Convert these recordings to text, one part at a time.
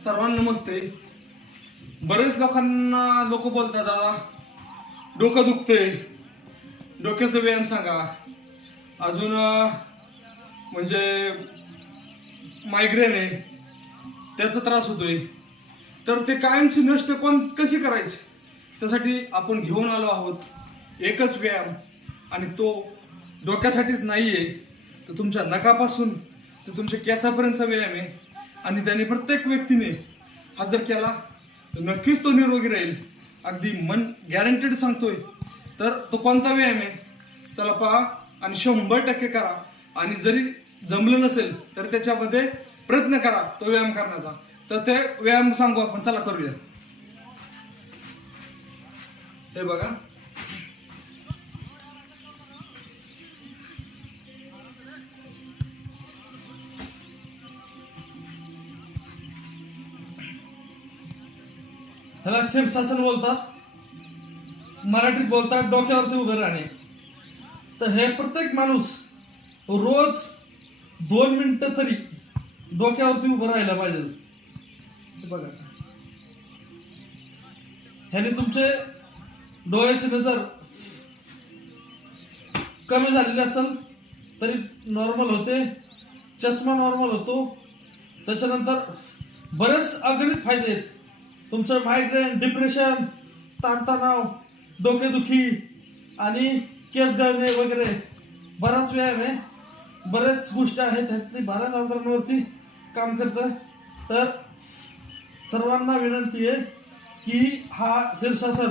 सर्वांना नमस्ते. बरेच लोक बोलतात दादा डोकं दुखतंय, डोक्याचा व्यायाम सांगा. अजून म्हणजे मायग्रेन आहे, त्याचा त्रास होतोय. तर ते कायमची नष्ट कशी करायची, त्यासाठी आपण घेऊन आलो आहोत एकच व्यायाम. आणि तो डोक्यासाठीच नाहीये, तर तुमच्या नखापासून ते तुमच्या केसापर्यंतचा व्यायाम आहे. आणि त्याने प्रत्येक व्यक्तीने हा जर केला तर नक्कीच तो निरोगी राहील. अगदी मन गॅरंटेड सांगतोय. तर तो कोणता व्यायाम आहे चला पहा आणि 100% करा. आणि जरी जमलं नसेल तर त्याच्यामध्ये प्रयत्न करा तो व्यायाम करण्याचा. तर ते व्यायाम सांगू आपण, चला करूया. हे बघा, ह्याला शीर्षासन बोलतात, मराठीत बोलतात डोक्यावरती उभे राहणे. तर हे प्रत्येक माणूस रोज 2 मिनिटं तरी डोक्यावरती उभं राहायला पाहिजे. बघा, ह्याने तुमचे डोळ्याची नजर कमी झालेली असेल तरी नॉर्मल होते, चष्मा नॉर्मल होतो. त्याच्यानंतर बरेच अगणित फायदे आहेत. तुमचं मायग्रेन, डिप्रेशन, ताणतणाव, डोकेदुखी आणि केस गळणे वगैरे बराच व्यायाम आहे. बरेच गोष्टी आहेत, त्यातली बऱ्याच आजारांवरती काम करतं. तर सर्वांना विनंती आहे की हा शीर्षासन,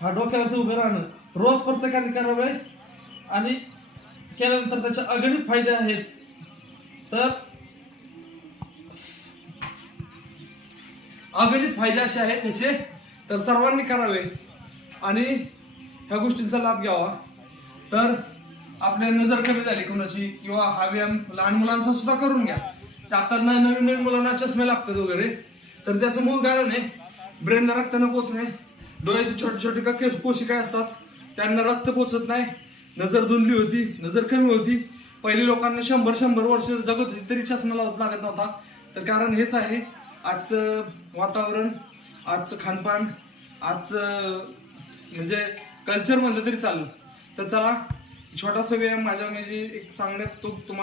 हा डोक्यावरती उभे राहणं रोज प्रत्येकाने करावे. आणि केल्यानंतर त्याचे अगणित फायदे आहेत. तर अगणित फायदे असे आहेत त्याचे, तर सर्वांनी करावे आणि ह्या गोष्टींचा लाभ घ्यावा. तर आपल्या नजर कमी झाली कोणाची, किंवा हा व्यायाम लहान मुलांचा सुद्धा करून घ्या. आता नवीन नवीन मुलांना चष्मे लागतात वगैरे, तर त्याचं मूळ कारण आहे ब्रेनला रक्त न पोचणे. डोळ्याची छोटे छोटे कोशिका असतात, त्यांना रक्त पोचत नाही, नजर धुंदली होती, नजर कमी होती. पहिली लोकांना 100 वर्ष जगत होती तरी चष्मा लागत नव्हता. तर कारण हेच आहे, आजचं वातावरण, आजचं खानपान, आजचं म्हणजे कल्चर म्हणलं तरी चालेल. तर चला, छोटासा व्यायाम माझ्या म्हणजे एक सांगण्यात तो तुम्हाला